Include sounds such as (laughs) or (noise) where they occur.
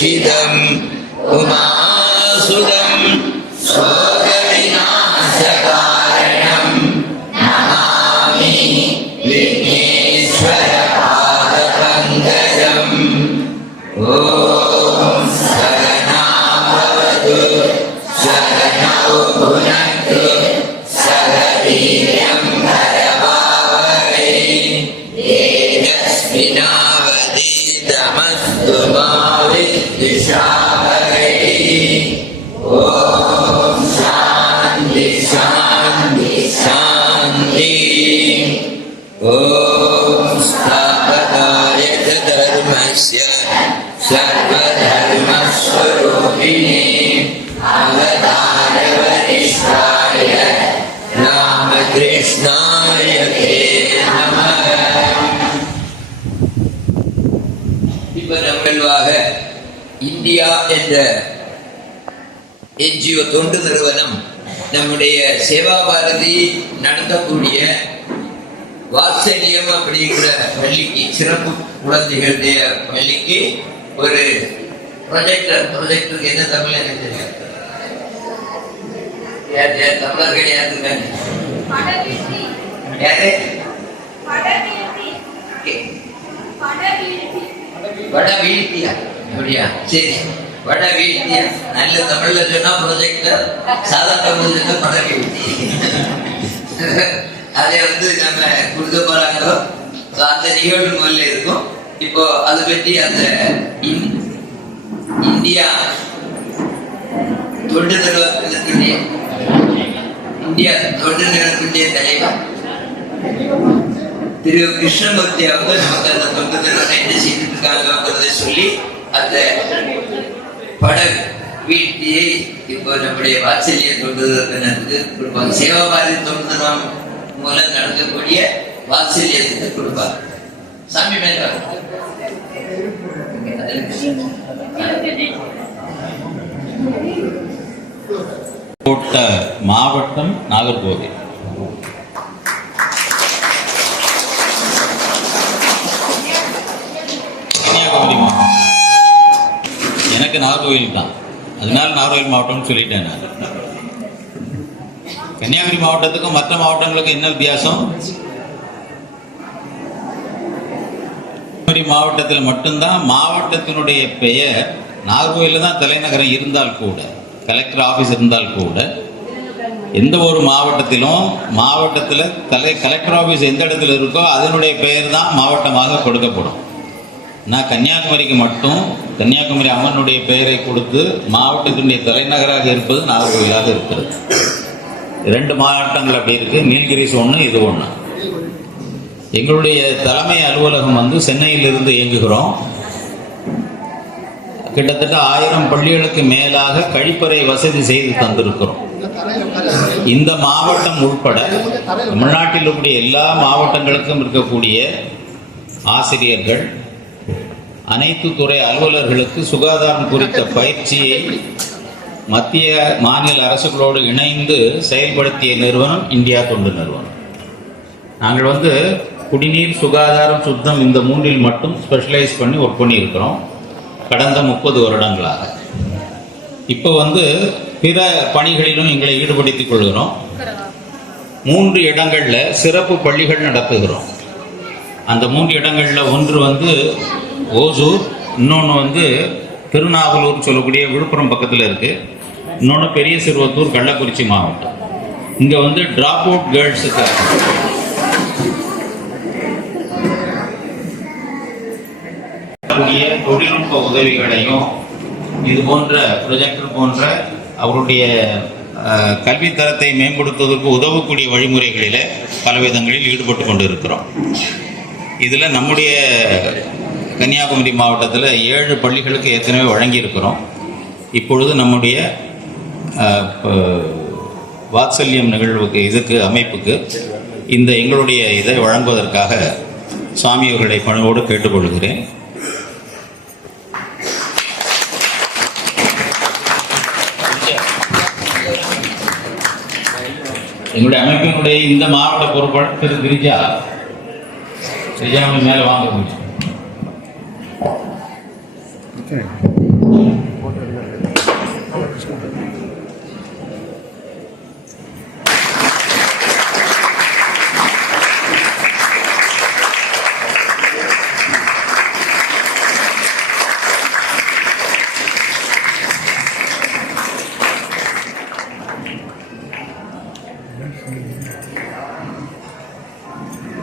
रक्षितम् उमासुदम् शोकविनाशकारणम् धर्मस्य सर्वधर्मस्वरूपिणे अवतारवरिष्ठाय रामकृष्णाय ते नमः இப்ப நம்மள்வாக இந்தியா என்ற என்ஜிஓ தொண்டு நிறுவனம் நம்முடைய சேவா பாரதி நடத்தக்கூடிய வாத்சல்யம் அப்படிங்கிற பள்ளிக்கு சிறப்பு குழந்தைகளுடைய பள்ளிக்கு ஒரு ப்ரொஜெக்டர் ப்ரொஜெக்டருக்கு என்ன தமிழ் எனக்கு தெரியும்? யார் யார்? தமிழர்கள் யார் இருக்காங்க? வட வீழ்த்தியா அப்படியா? சரி. வட வீழ்த்தியா நல்ல தமிழ்ல சொன்னா ப்ரொஜெக்டர் சாதா தமிழ்ல சொன்னா பட வீழ்த்தி (laughs) அதை வந்து நம்ம கொடுக்க போறாங்களோ? ஸோ அந்த நிகழ்வு முதல்ல இருக்கும். இப்போ அதை பற்றி அந்த இந்தியா தொண்டு நிறுவனத்தினுடைய இந்தியா தொண்டு நிறுவனத்தினுடைய தலைவர் திரு கிருஷ்ணமூர்த்தி அவங்க நமக்கு அந்த தொண்டு நிறுவனம் என்ன செய்துட்டு இருக்காங்கிறத சொல்லி அந்த பட வீழ்த்தியை இப்போ நம்முடைய வாத்சல்ய தொண்டு நிறுவனத்துக்கு கொடுப்பாங்க. சேவா பாரதி தொண்டு நிறுவனம் மூலம் நடக்கக்கூடிய வாத்சல்யத்துக்கு கொடுப்பார். சாமி மேல கோட்ட மாவட்டம் நாகர்கோவில். கன்னியாகுமரி மாவட்டம். எனக்கு நாகர்கோவில் தான். அதனால நாகர்கோவில் மாவட்டம்னு சொல்லிட்டேன் நான். கன்னியாகுமரி மாவட்டத்துக்கும் மற்ற மாவட்டங்களுக்கும் என்ன வித்தியாசம்? கன்னியாகுமரி மாவட்டத்தில் மட்டும்தான் மாவட்டத்தினுடைய பெயர் நாகர்கோவிலில் தான் தலைநகரம் இருந்தால் கூட கலெக்டர் ஆஃபீஸ் இருந்தால் கூட எந்த ஒரு மாவட்டத்திலும் மாவட்டத்தில் தலை கலெக்டர் ஆஃபீஸ் எந்த இடத்துல இருக்கோ அதனுடைய பெயர் தான் மாவட்டமாக கொடுக்கப்படும். நான் கன்னியாகுமரிக்கு மட்டும் கன்னியாகுமரி அம்மனுடைய பெயரை கொடுத்து மாவட்டத்தினுடைய தலைநகராக இருப்பது நாகர்கோவிலாக இருக்கிறது. ரெண்டு மாவட்டங்கள் அப்படி இருக்கு. நீலகிரிஸ் ஒன்று இது ஒன்று எங்களுடைய தலைமை அலுவலகம் வந்து சென்னையிலிருந்து இயங்குகிறோம். கிட்டத்தட்ட ஆயிரம் பள்ளிகளுக்கு மேலாக கழிப்பறை வசதி செய்து தந்திருக்கிறோம். இந்த மாவட்டம் உட்பட தமிழ்நாட்டில் இருக்கக்கூடிய எல்லா மாவட்டங்களுக்கும் இருக்கக்கூடிய ஆசிரியர்கள் அனைத்து துறை அலுவலர்களுக்கு சுகாதாரம் குறித்த பயிற்சியை மத்திய மாநில அரசுகளோடு இணைந்து செயல்படுத்திய நிறுவனம் இந்தியா தொண்டு நிறுவனம். நாங்கள் வந்து குடிநீர் சுகாதாரம் சுத்தம் இந்த மூன்றில் மட்டும் ஸ்பெஷலைஸ் பண்ணி ஒர்க் பண்ணியிருக்கிறோம். கடந்த முப்பது வருடங்களாக. இப்போ வந்து பிற பணிகளிலும் எங்களை ஈடுபடுத்திக் கொள்கிறோம். மூன்று இடங்களில் சிறப்பு பள்ளிகள் நடத்துகிறோம். அந்த மூன்று இடங்களில் ஒன்று வந்து ஓசூர் இன்னொன்று வந்து திருநாவலூர் சொல்லக்கூடிய விழுப்புரம் பக்கத்தில் இருக்குது இன்னொன்று பெரிய சிறுவத்தூர் கள்ளக்குறிச்சி மாவட்டம். இங்கே வந்து ட்ராப் அவுட் கேர்ள்ஸுக்கு தொழில்நுட்ப உதவிகளையும் இது போன்ற ப்ரொஜெக்டர் போன்ற அவருடைய கல்வித்தரத்தை மேம்படுத்துவதற்கு உதவக்கூடிய வழிமுறைகளில் பல விதங்களில் ஈடுபட்டு கொண்டு இருக்கிறோம் இதில் நம்முடைய கன்னியாகுமரி மாவட்டத்தில் ஏழு பள்ளிகளுக்கு ஏற்கனவே வழங்கியிருக்கிறோம். இப்பொழுது நம்முடைய வாத்சல்யம் நிகழ்வுக்கு இதுக்கு அமைப்புக்கு இந்த எங்களுடைய இதை வழங்குவதற்காக சுவாமி அவர்களை பணிவோடு கேட்டுக்கொள்கிறேன். எங்களுடைய அமைப்பினுடைய இந்த மாவட்ட பொறுப்பாளர் திரு கிரிஜா கிரிஜா மேலே வாங்க முடியும்.